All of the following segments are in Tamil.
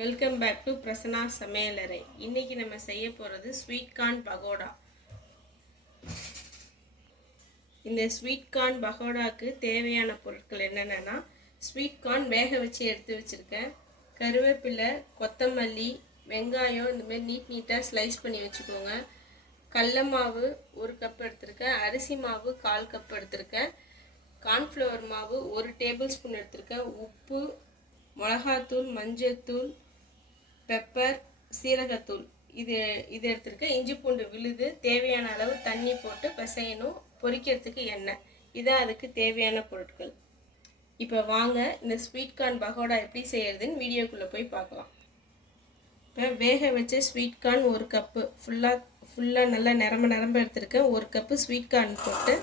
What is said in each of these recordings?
வெல்கம் பேக் டு பிரசன்னா சமையலறை. இன்றைக்கி நம்ம செய்ய போகிறது ஸ்வீட் கார்ன் பகோடா. இந்த ஸ்வீட் கார்ன் பகோடாவுக்கு தேவையான பொருட்கள் என்னென்னா, ஸ்வீட் கார்ன் வேக வச்சு எடுத்து வச்சுருக்கேன், கருவேப்பிலை, கொத்தமல்லி, வெங்காயம் இந்தமாரி நீட்டாக ஸ்லைஸ் பண்ணி வச்சுக்கோங்க. கடல மாவு 1 கப் எடுத்திருக்கேன், அரிசி மாவு 1/4 கப் எடுத்திருக்கேன், கார்ன்ஃப்ளவர் மாவு 1 டேபிள் ஸ்பூன் எடுத்திருக்கேன், உப்பு, மிளகாத்தூள், மஞ்சள்தூள், பெப்பர், சீரகத்தூள் இது எடுத்துருக்கேன். இஞ்சி பூண்டு விழுது, தேவையான அளவு தண்ணி போட்டு பிசையணும். பொரிக்கிறதுக்கு எண்ணெய், இதான் அதுக்கு தேவையான பொருட்கள். இப்போ வாங்க இந்த ஸ்வீட் கார்ன் பகோடா எப்படி செய்யறதுன்னு வீடியோக்குள்ளே போய் பார்க்கலாம். இப்போ வேக வச்ச ஸ்வீட் கார்ன் 1 கப்பு ஃபுல்லாக நல்லா நிரம்ப எடுத்துருக்கேன். 1 கப்பு ஸ்வீட் கார்ன் போட்டு,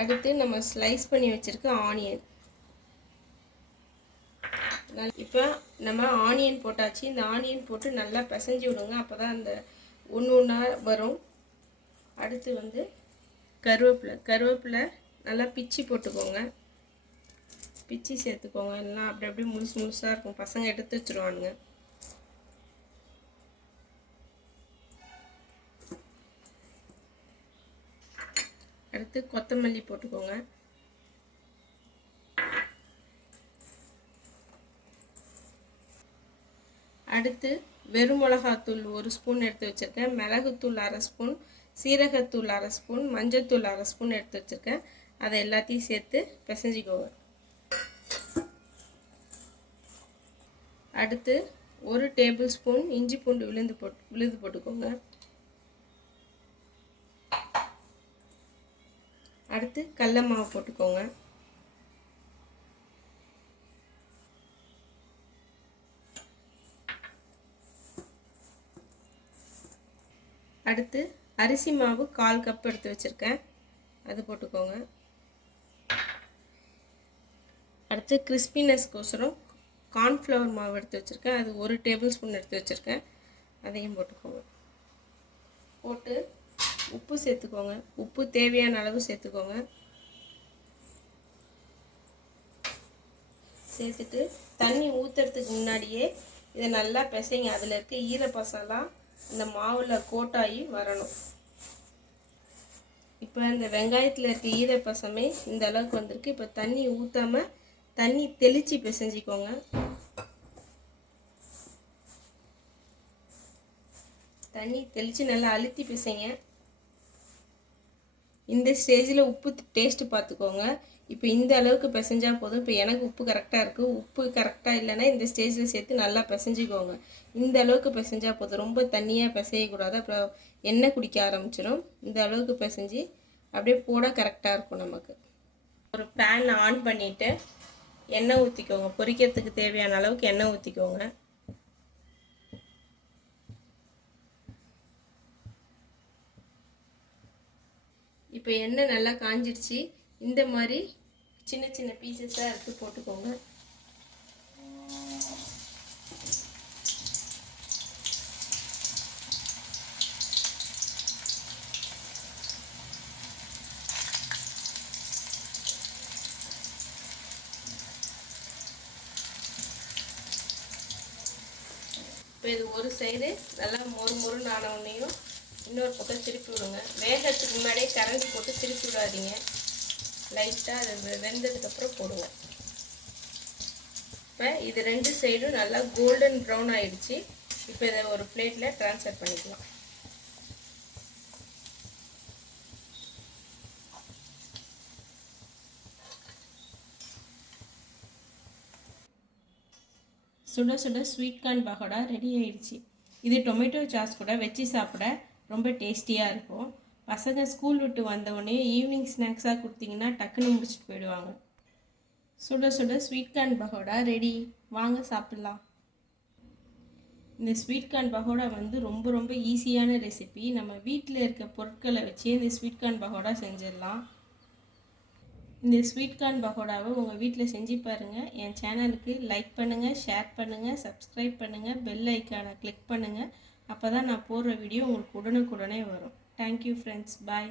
அடுத்து நம்ம ஸ்லைஸ் பண்ணி வச்சுருக்க ஆனியன். இப்போ நம்ம ஆனியன் போட்டாச்சு. இந்த ஆனியன் போட்டு நல்லா பிசைஞ்சு விடுங்க, அப்போ தான் அந்த ஒன்றா வரும். அடுத்து கருவேப்பிலை நல்லா பிச்சு போட்டுக்கோங்க, பிச்சு சேர்த்துக்கோங்க. எல்லாம் அப்படி முழுசாக இருக்கும், பசங்க எடுத்து வச்சுருவானுங்க. அடுத்து கொத்தமல்லி போட்டுக்கோங்க. அடுத்து வெறும் மிளகாத்தூள் 1 ஸ்பூன் எடுத்து வச்சுருக்கேன், மிளகுத்தூள் 1/2 ஸ்பூன், சீரகத்தூள் 1/2 ஸ்பூன், மஞ்சள்தூள் 1/2 ஸ்பூன் எடுத்து வச்சுருக்கேன். அதை எல்லாத்தையும் சேர்த்து பிசைஞ்சிக்கோங்க. அடுத்து 1 டேபிள் ஸ்பூன் இஞ்சி பூண்டு விழுது போட்டுக்கோங்க. அடுத்து கடல மாவு போட்டுக்கோங்க. அடுத்து அரிசி மாவு 1/4 கப் எடுத்து வச்சுருக்கேன், அது போட்டுக்கோங்க. அடுத்து கிறிஸ்பினஸ்க்கோசரம் கார்ன்ஃப்ளவர் மாவு எடுத்து வச்சுருக்கேன், அது 1 டேபிள் ஸ்பூன் எடுத்து வச்சுருக்கேன், அதையும் போட்டுக்கோங்க. போட்டு உப்பு சேர்த்துக்கோங்க, உப்பு தேவையான அளவு சேர்த்துக்கோங்க. சேர்த்துட்டு தண்ணி ஊற்றுறதுக்கு முன்னாடியே இதை நல்லா பிசைங்க. அதில் இருக்க ஈரப்பசலாம் இந்த மாவில் கோட்டாகி வரணும். இப்போ இந்த வெங்காயத்தில் இருக்க ஈரப்பசமே இந்த அளவுக்கு வந்திருக்கு. இப்போ தண்ணி ஊற்றாமல் தண்ணி தெளித்து பிசைஞ்சிக்கோங்க. தண்ணி தெளித்து நல்லா அழுத்தி பிசைங்க. இந்த ஸ்டேஜில் உப்பு டேஸ்ட்டு பார்த்துக்கோங்க. இப்போ இந்த அளவுக்கு பிசைஞ்சால் போதும். இப்போ எனக்கு உப்பு கரெக்டாக இருக்குது. உப்பு கரெக்டாக இல்லைன்னா இந்த ஸ்டேஜில் சேர்த்து நல்லா பிசைஞ்சிக்கோங்க. இந்த அளவுக்கு பிசைஞ்சால் போதும், ரொம்ப தண்ணியாக பிசையக்கூடாது, அப்புறம் எண்ணெய் குடிக்க ஆரம்பிச்சிடும். இந்த அளவுக்கு பிசைஞ்சு அப்படியே போட கரெக்டாக இருக்கும். நமக்கு ஒரு பேன் ஆன் பண்ணிவிட்டு எண்ணெய் ஊற்றிக்கோங்க. பொரிக்கிறதுக்கு தேவையான அளவுக்கு எண்ணெய் ஊற்றிக்கோங்க. இப்போ எண்ணெய் நல்லா காஞ்சிடுச்சு. இந்த மாதிரி சின்ன சின்ன பீசஸாக எடுத்து போட்டுக்கோங்க. இப்போ இது ஒரு சைடு நல்லா மொறுன்னு ஆன உடனேயும் இன்னொரு பக்கம் திருப்பி விடுங்க. வேகிறதுக்கு முன்னாடியே கரண்டி போட்டு திருப்பி விடாதீங்க, லைட்டாக அது வெந்ததுக்கப்புறம் போடுங்க. இப்போ இது 2 சைடும் நல்லா கோல்டன் ப்ரௌன் ஆகிடுச்சு. இப்போ இதை ஒரு பிளேட்டில் ட்ரான்ஸ்ஃபர் பண்ணிக்கலாம். சுட சுட ஸ்வீட் கார்ன் பகோடா ரெடி ஆயிடுச்சு. இது டொமேட்டோ சாஸ் கூட வச்சு சாப்பிட ரொம்ப டேஸ்டியாக இருக்கும். பசங்க ஸ்கூல் விட்டு வந்தவுடனே ஈவினிங் ஸ்நாக்ஸாக கொடுத்தீங்கன்னா டக்குன்னு முடிச்சுட்டு போயிடுவாங்க. சுட சுட ஸ்வீட் கார்ன் பகோடா ரெடி, வாங்க சாப்பிட்லாம். இந்த ஸ்வீட் கார்ன் பகோடா ரொம்ப ஈஸியான ரெசிபி. நம்ம வீட்டில் இருக்க பொருட்களை வச்சு இந்த ஸ்வீட் கார்ன் பகோடா செஞ்சிடலாம். இந்த ஸ்வீட் கார்ன் பகோடாவை உங்கள் வீட்டில் செஞ்சு பாருங்கள். என் சேனலுக்கு லைக் பண்ணுங்கள், ஷேர் பண்ணுங்கள், சப்ஸ்கிரைப் பண்ணுங்கள், பெல் ஐக்கானை கிளிக் பண்ணுங்கள். அப்போ தான் நான் போடுற வீடியோ உங்களுக்கு உடனுக்குடனே வரும். தேங்க்யூ ஃப்ரெண்ட்ஸ், பாய்.